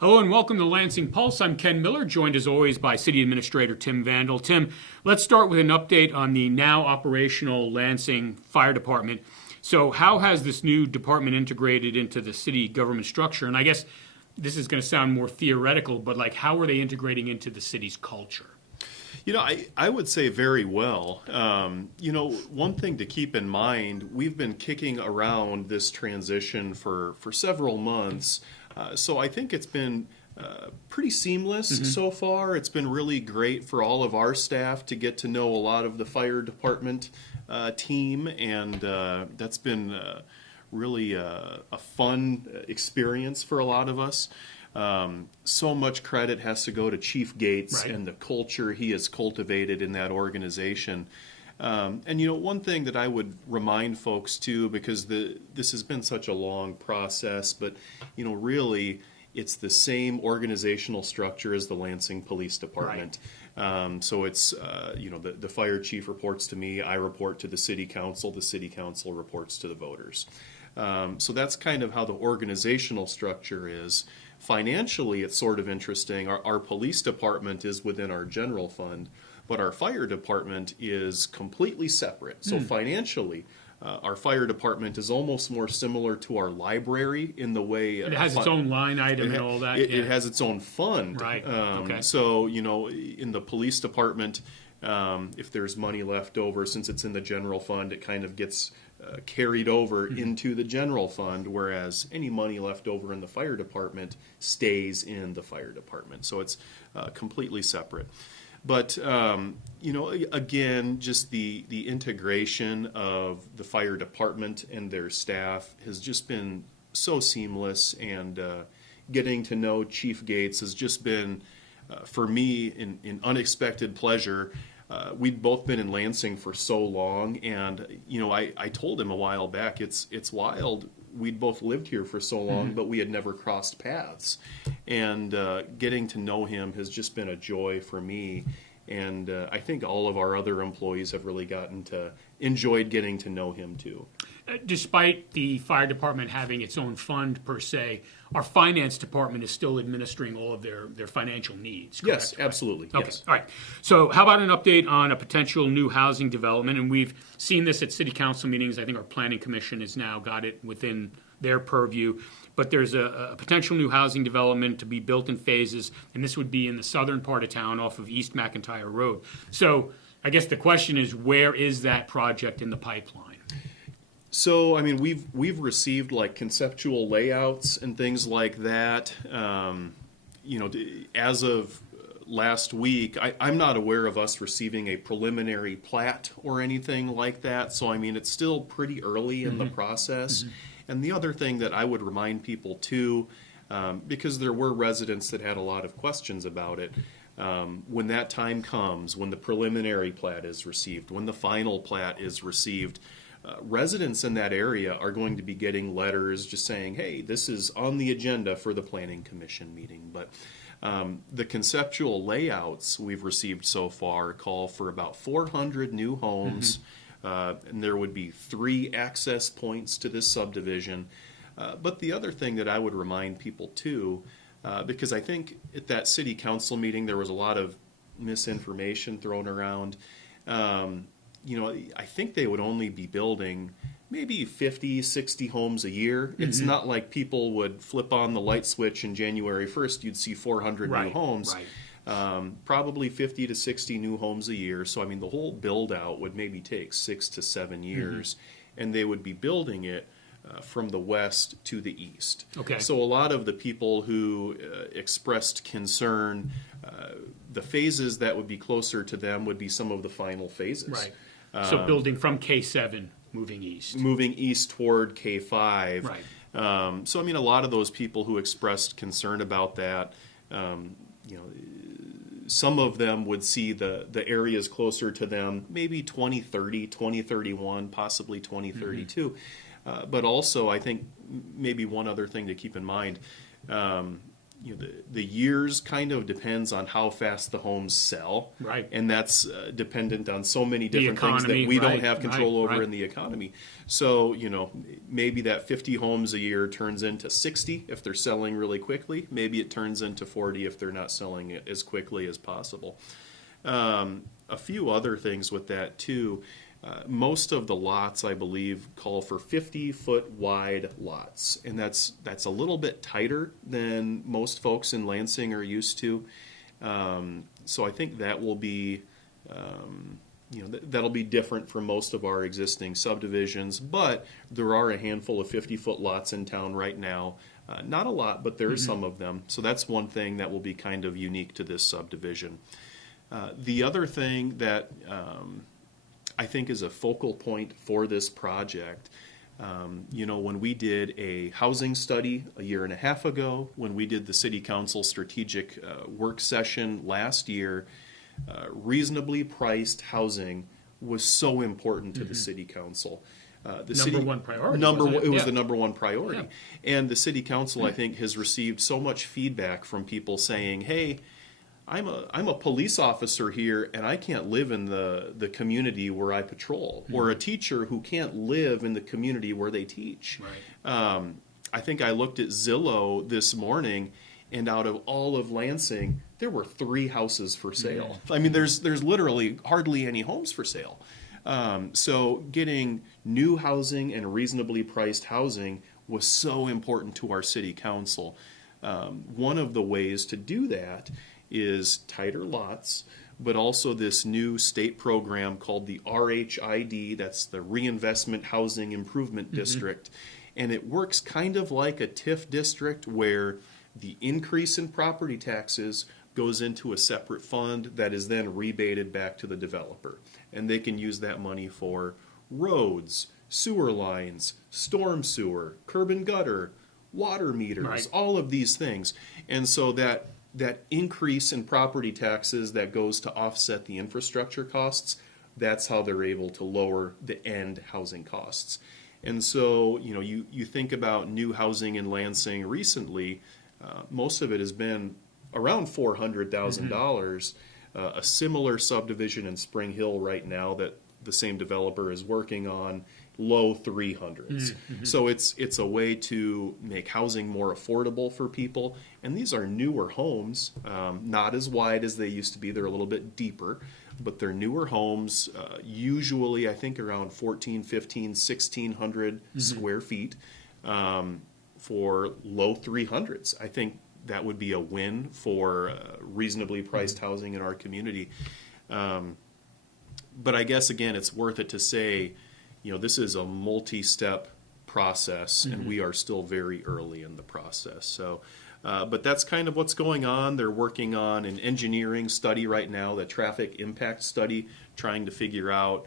Hello and welcome to Lansing Pulse. I'm Ken Miller, joined as always by City Administrator Tim Vandall. Tim, let's start with an update on the now operational Lansing Fire Department. So how has this new department integrated into the city government structure? And I guess this is going to sound more theoretical, but like how are they integrating into the city's culture? I would say very well. One thing to keep in mind, we've been kicking around this transition for several months. So I think it's been pretty seamless so far. It's been really great for all of our staff to get to know a lot of the fire department team, and that's been really a fun experience for a lot of us. So much credit has to go to Chief Gates and the culture he has cultivated in that organization. One thing that I would remind folks too, because this has been such a long process, but really it's the same organizational structure as the Lansing Police Department. So it's the fire chief reports to me, I report to the city council reports to the voters. So that's kind of how the organizational structure is. Financially, it's sort of interesting. Our police department is within our general fund, but our fire department is completely separate. So financially, our fire department is almost more similar to our library in the way it has its own line item and all that. It has its own fund. Right. Okay. So in the police department, if there's money left over, since it's in the general fund, it kind of gets carried over into the general fund, whereas any money left over in the fire department stays in the fire department. So it's completely separate. But, again, just the integration of the fire department and their staff has just been so seamless, and getting to know Chief Gates has just been, for me, an unexpected pleasure. We'd both been in Lansing for so long, and I told him a while back, it's wild. We'd both lived here for so long, but we had never crossed paths. And getting to know him has just been a joy for me. And I think all of our other employees have really enjoyed getting to know him too. Despite the fire department having its own fund per se, our finance department is still administering all of their financial needs, correct? Yes, absolutely. Okay. Yes. All right. So how about an update on a potential new housing development? And we've seen this at city council meetings. I think our planning commission has now got it within their purview. But there's a potential new housing development to be built in phases, and this would be in the southern part of town off of East McIntyre Road. So I guess the question is, where is that project in the pipeline? So, I mean, we've received like conceptual layouts and things like that. As of last week, I'm not aware of us receiving a preliminary plat or anything like that. So, I mean, it's still pretty early in the process. And the other thing that I would remind people too, because there were residents that had a lot of questions about it, when that time comes, when the preliminary plat is received, when the final plat is received, residents in that area are going to be getting letters just saying, hey, this is on the agenda for the Planning Commission meeting. But the conceptual layouts we've received so far call for about 400 new homes, and there would be 3 access points to this subdivision. But the other thing that I would remind people too, because I think at that city council meeting there was a lot of misinformation thrown around. I think they would only be building maybe 50, 60 homes a year. It's not like people would flip on the light switch and January 1st you'd see 400 new homes. Probably 50 to 60 new homes a year. So, I mean, the whole build out would maybe take 6 to 7 years, and they would be building it from the west to the east. Okay. So a lot of the people who expressed concern, the phases that would be closer to them would be some of the final phases. Right. So building from K7 moving east. Moving east toward K5. Right. So, I mean, a lot of those people who expressed concern about that, some of them would see the areas closer to them, maybe 2030, 2031, possibly 2032. But also, I think maybe one other thing to keep in mind, the years kind of depends on how fast the homes sell. Right. And that's dependent on so many different things economy, that we don't right, have control right, over right. in the economy. So, maybe that 50 homes a year turns into 60 if they're selling really quickly. Maybe it turns into 40 if they're not selling it as quickly as possible. A few other things with that too. Most of the lots, I believe, call for 50-foot wide lots, and that's a little bit tighter than most folks in Lansing are used to. So I think that will be, that'll be different from most of our existing subdivisions. But there are a handful of 50-foot lots in town right now. Not a lot, but there are some of them. So that's one thing that will be kind of unique to this subdivision. The other thing that I think is a focal point for this project, when we did a housing study a year and a half ago, when we did the City Council strategic work session last year, reasonably priced housing was so important to the City Council. Number one priority, It was Yeah. the number one priority. Yeah. And the City Council, I think, has received so much feedback from people saying, hey, I'm a police officer here, and I can't live in the community where I patrol, or a teacher who can't live in the community where they teach. Right. I think I looked at Zillow this morning, and out of all of Lansing, there were 3 houses for sale. I mean, there's literally hardly any homes for sale. So getting new housing and reasonably priced housing was so important to our City Council. One of the ways to do that is tighter lots, but also this new state program called the RHID, that's the Reinvestment Housing Improvement District. And it works kind of like a TIF district where the increase in property taxes goes into a separate fund that is then rebated back to the developer. And they can use that money for roads, sewer lines, storm sewer, curb and gutter, water meters, Right. all of these things. And so that increase in property taxes that goes to offset the infrastructure costs, that's how they're able to lower the end housing costs. And so, you think about new housing in Lansing recently, most of it has been around $400,000. A similar subdivision in Spring Hill right now that the same developer is working on, low 300s. So it's a way to make housing more affordable for people. And these are newer homes, not as wide as they used to be. They're a little bit deeper, but they're newer homes, usually I think around 1,400, 1,500, 1,600 square feet for low 300s. I think that would be a win for reasonably priced housing in our community. But I guess, again, it's worth it to say, this is a multi-step process, and we are still very early in the process. So, but that's kind of what's going on. They're working on an engineering study right now, the traffic impact study, trying to figure out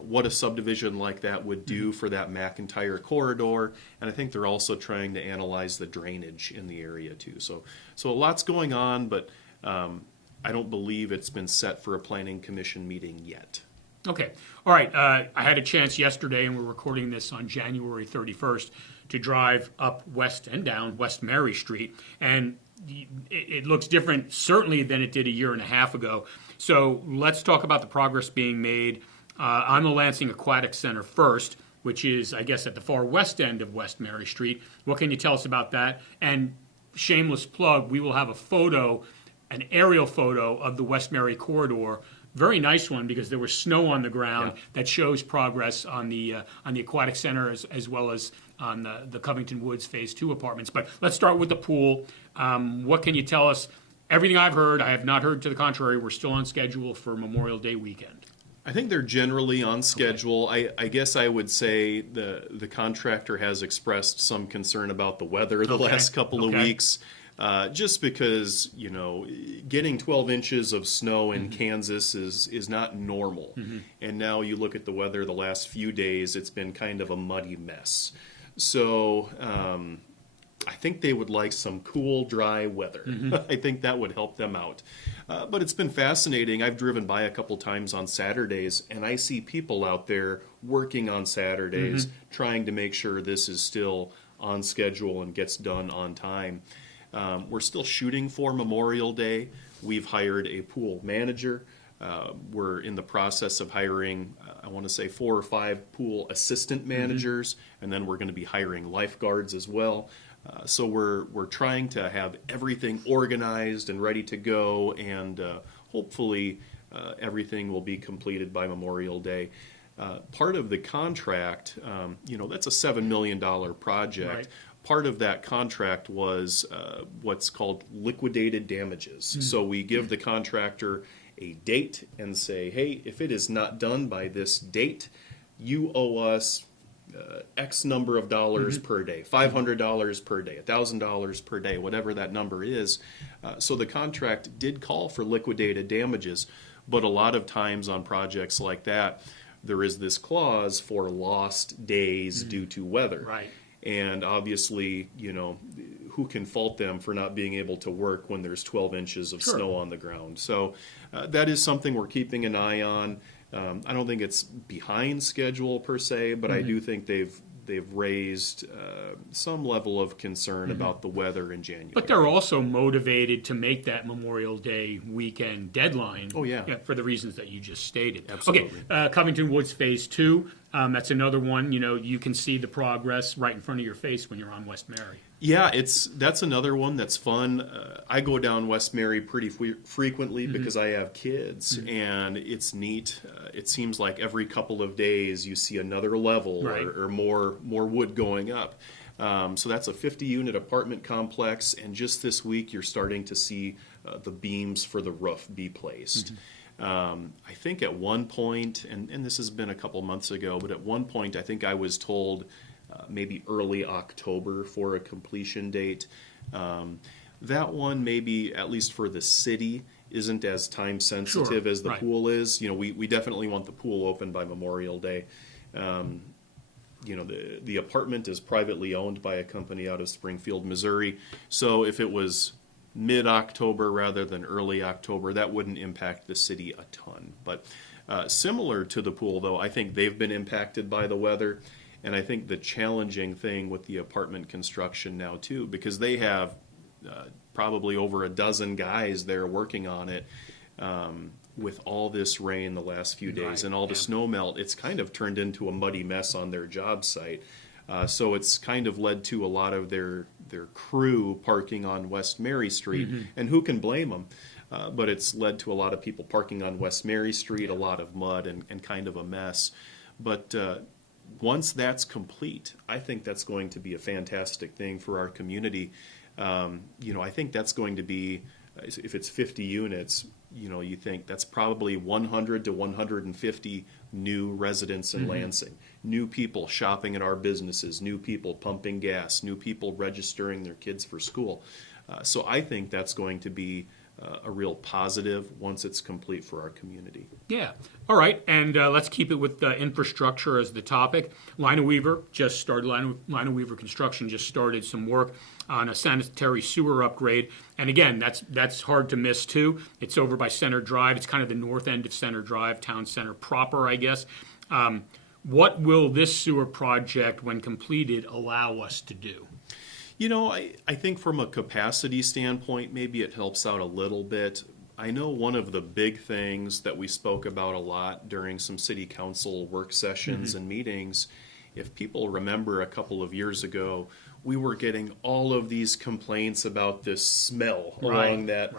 what a subdivision like that would do for that McIntyre corridor. And I think they're also trying to analyze the drainage in the area too. So a lot's going on, but I don't believe it's been set for a planning commission meeting yet. Okay. All right. I had a chance yesterday, and we're recording this on January 31st, to drive up West and down West Mary Street. And it looks different, certainly, than it did a year and a half ago. So let's talk about the progress being made on the Lansing Aquatic Center first, which is, I guess, at the far west end of West Mary Street. What can you tell us about that? And shameless plug, we will have a photo, an aerial photo of the West Mary corridor. Very nice one, because there was snow on the ground that shows progress on the Aquatic Center as well as on the Covington Woods Phase 2 apartments. But let's start with the pool. What can you tell us? Everything I've heard, I have not heard to the contrary, we're still on schedule for Memorial Day weekend. I think they're generally on schedule. Okay. I guess I would say the contractor has expressed some concern about the weather the last couple of weeks. Just because, getting 12 inches of snow in Kansas is not normal. And now you look at the weather the last few days, it's been kind of a muddy mess. So I think they would like some cool, dry weather. I think that would help them out. But it's been fascinating. I've driven by a couple times on Saturdays, and I see people out there working on Saturdays, trying to make sure this is still on schedule and gets done on time. We're still shooting for Memorial Day. We've hired a pool manager. We're in the process of hiring, I want to say 4 or 5 pool assistant managers, and then we're going to be hiring lifeguards as well. So we're trying to have everything organized and ready to go, and hopefully everything will be completed by Memorial Day. Part of the contract, that's a $7 million project. Right. Part of that contract was what's called liquidated damages. So we give the contractor a date and say, hey, if it is not done by this date, you owe us X number of dollars per day, $500 per day, $1,000 per day, whatever that number is. So the contract did call for liquidated damages, but a lot of times on projects like that, there is this clause for lost days due to weather. Right. And obviously, who can fault them for not being able to work when there's 12 inches of snow on the ground? So that is something we're keeping an eye on. I don't think it's behind schedule per se, but I do think they've raised some level of concern about the weather in January. But they're also motivated to make that Memorial Day weekend deadline. Oh, yeah. For the reasons that you just stated. Absolutely. Okay, Covington Woods Phase 2. That's another one. You can see the progress right in front of your face when you're on West Mary. Yeah, that's another one that's fun. I go down West Mary pretty frequently because I have kids, and it's neat. It seems like every couple of days you see another level Right. or more wood going up. So that's a 50-unit apartment complex, and just this week you're starting to see the beams for the roof be placed. I think at one point, and this has been a couple months ago, but at one point I think I was told maybe early October for a completion date. That one maybe, at least for the city, isn't as time sensitive Sure, as the right. pool is. We definitely want the pool open by Memorial Day. The apartment is privately owned by a company out of Springfield, Missouri. So if it was mid-October rather than early October, that wouldn't impact the city a ton. But similar to the pool, though, I think they've been impacted by the weather. And I think the challenging thing with the apartment construction now, too, because they have probably over a dozen guys there working on it, with all this rain the last few days Right, and all the yeah. snow melt, it's kind of turned into a muddy mess on their job site. So it's kind of led to a lot of their crew parking on West Mary Street, and who can blame them? But it's led to a lot of people parking on West Mary Street, a lot of mud and kind of a mess. But once that's complete, I think that's going to be a fantastic thing for our community. I think that's going to be, if it's 50 units, you think that's probably 100 to 150 new residents in Lansing, new people shopping at our businesses, new people pumping gas, new people registering their kids for school. So I think that's going to be a real positive once it's complete for our community. Yeah. All right, and let's keep it with infrastructure as the topic. Lina Weaver just started. Lina Weaver Construction just started some work on a sanitary sewer upgrade, and again, that's hard to miss too. It's over by Center Drive. It's kind of the north end of Center Drive, town center proper, I guess. What will this sewer project, when completed, allow us to do? I think from a capacity standpoint, maybe it helps out a little bit. I know one of the big things that we spoke about a lot during some city council work sessions and meetings, if people remember a couple of years ago, we were getting all of these complaints about this smell along that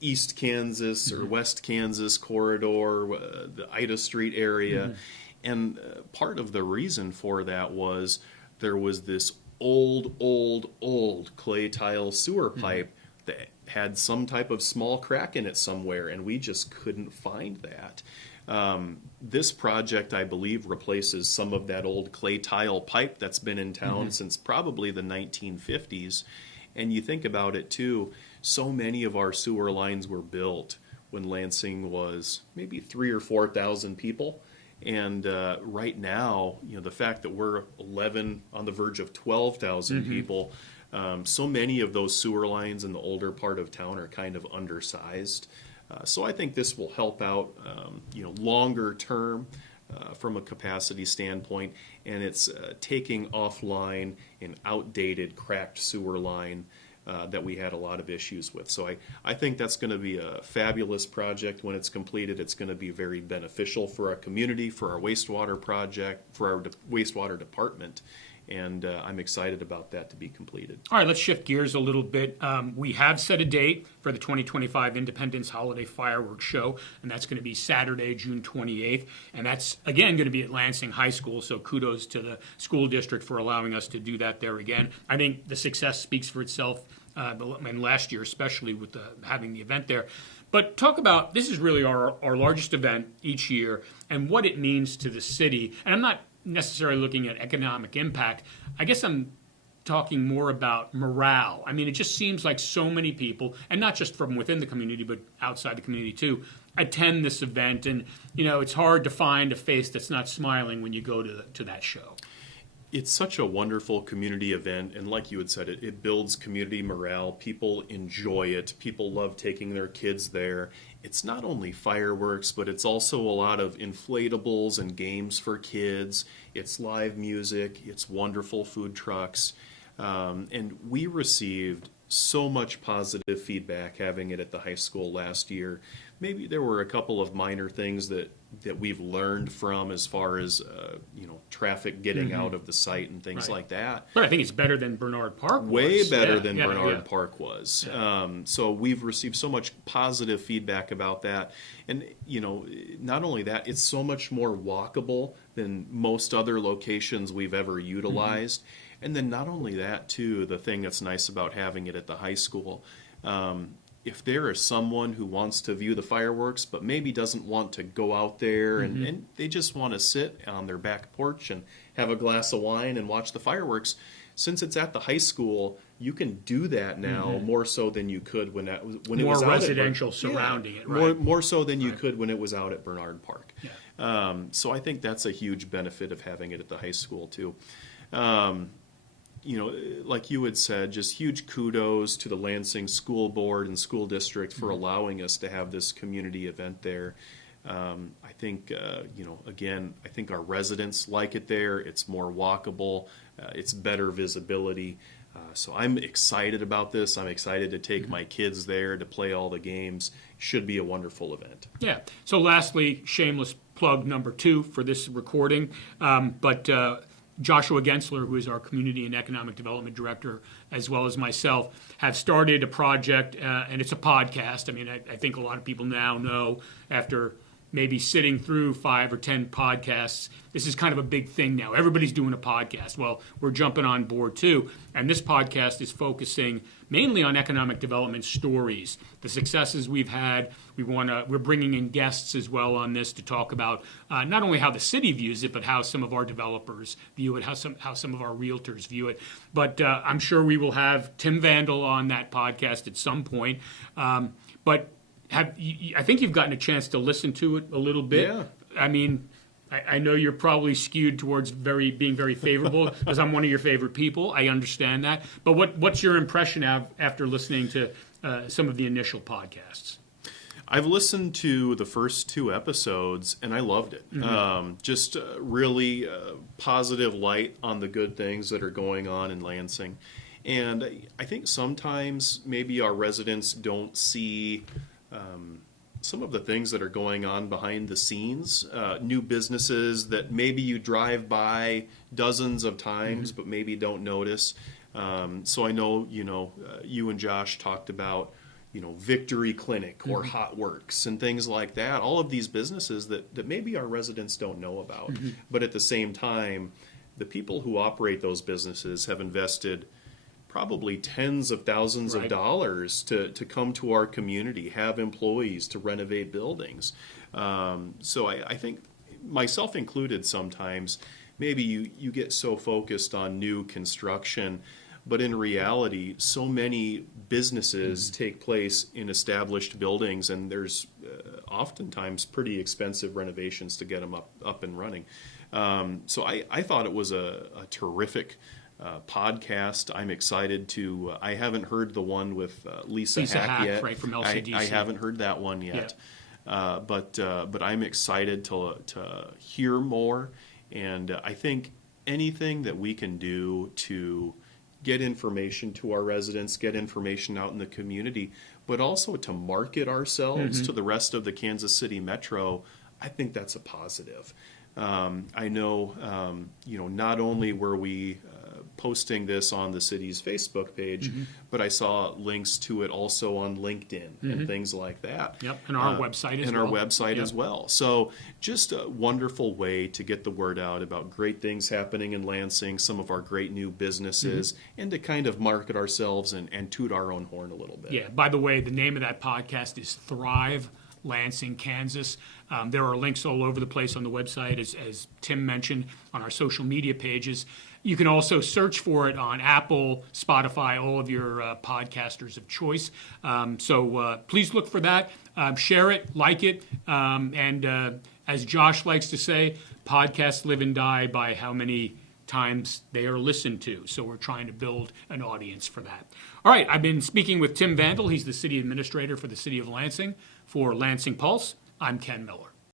East Kansas or West Kansas corridor, the Ida Street area. And part of the reason for that was there was this old clay tile sewer pipe that had some type of small crack in it somewhere, and we just couldn't find that. This project, I believe, replaces some of that old clay tile pipe that's been in town since probably the 1950s. And you think about it, too, so many of our sewer lines were built when Lansing was maybe 3,000 or 4,000 people. And right now, the fact that we're 11 on the verge of 12,000 people, so many of those sewer lines in the older part of town are kind of undersized. So I think this will help out, longer term. from a capacity standpoint, and it's taking offline an outdated, cracked sewer line that we had a lot of issues with. So I think that's going to be a fabulous project when it's completed. It's going to be very beneficial for our community, for our wastewater project, for our wastewater department. And I'm excited about that to be completed. All right, let's shift gears a little bit. We have set a date for the 2025 Independence Holiday Fireworks Show, and that's going to be Saturday, June 28th. And that's, again, going to be at Lansing High School, so kudos to the school district for allowing us to do that there again. I think the success speaks for itself, and last year especially with having the event there. But talk about, this is really our largest event each year, and what it means to the city. And I'm not necessarily looking at economic impact. I guess I'm talking more about morale. I mean, it just seems like so many people, and not just from within the community, but outside the community too, attend this event. And, you know, it's hard to find a face that's not smiling when you go to that show. It's such a wonderful community event, and like you had said, it builds community morale. People enjoy it. People love taking their kids there. It's not only fireworks, but it's also a lot of inflatables and games for kids. It's live music. It's wonderful food trucks. And we received so much positive feedback having it at the high school last year. Maybe there were a couple of minor things that we've learned from as far as traffic getting out of the site and things like that. But I think it's better than Bernard Park was. Way better than Bernard Park was. Yeah. So we've received so much positive feedback about that. And, not only that, it's so much more walkable than most other locations we've ever utilized. And then not only that, too, the thing that's nice about having it at the high school, if there is someone who wants to view the fireworks but maybe doesn't want to go out there and they just want to sit on their back porch and have a glass of wine and watch the fireworks, since it's at the high school, you can do that now more so than you could when it was out more residential surrounding it, right? More so than you could when it was out at Bernard Park. Yeah. So I think that's a huge benefit of having it at the high school too. Like you had said, just huge kudos to the Lansing School Board and School District for allowing us to have this community event there. I think, again, I think our residents like it there. It's more walkable. It's better visibility. So I'm excited about this. I'm excited to take my kids there to play all the games. Should be a wonderful event. Yeah. So lastly, shameless plug number 2 for this recording. Joshua Gensler, who is our Community and Economic Development Director, as well as myself, have started a project, and it's a podcast. I mean, I think a lot of people now know, after maybe sitting through 5 or 10 podcasts, this is kind of a big thing now. Everybody's doing a podcast. Well, we're jumping on board too, and this podcast is focusing mainly on economic development stories, the successes we've had. We're bringing in guests as well on this to talk about not only how the city views it, but how some of our developers view it, how some of our realtors view it. But I'm sure we will have Tim Vandall on that podcast at some point. But I think you've gotten a chance to listen to it a little bit. Yeah. I mean, I know you're probably skewed towards being very favorable because I'm one of your favorite people. I understand that. But what's your impression after listening to some of the initial podcasts? I've listened to the first 2 episodes, and I loved it. Just really positive light on the good things that are going on in Lansing. And I think sometimes maybe our residents don't see some of the things that are going on behind the scenes, new businesses that maybe you drive by dozens of times but maybe don't notice. So I know, you and Josh talked about, Victory Clinic or Hot Works and things like that, all of these businesses that maybe our residents don't know about. But at the same time, the people who operate those businesses have invested probably tens of thousands of dollars to come to our community, have employees to renovate buildings. So I think, myself included, sometimes maybe you get so focused on new construction, but in reality, so many businesses take place in established buildings, and there's oftentimes pretty expensive renovations to get them up and running. So I thought it was a terrific podcast. I'm excited to. I haven't heard the one with Lisa Hack yet. Right, from LCDC. I haven't heard that one yet. But I'm excited to hear more, and I think anything that we can do to get information to our residents, get information out in the community, but also to market ourselves to the rest of the Kansas City metro, I think that's a positive. I know, not only were we posting this on the city's Facebook page, but I saw links to it also on LinkedIn and things like that. Yep, and our website as well. And our website as well. So just a wonderful way to get the word out about great things happening in Lansing, some of our great new businesses, and to kind of market ourselves and toot our own horn a little bit. Yeah, by the way, the name of that podcast is Thrive Lansing, Kansas. There are links all over the place on the website, as Tim mentioned, on our social media pages. You can also search for it on Apple, Spotify, all of your podcasters of choice. So please look for that. Share it, like it, and as Josh likes to say, podcasts live and die by how many times they are listened to. So we're trying to build an audience for that. All right, I've been speaking with Tim Vandall. He's the city administrator for the city of Lansing. For Lansing Pulse, I'm Ken Miller.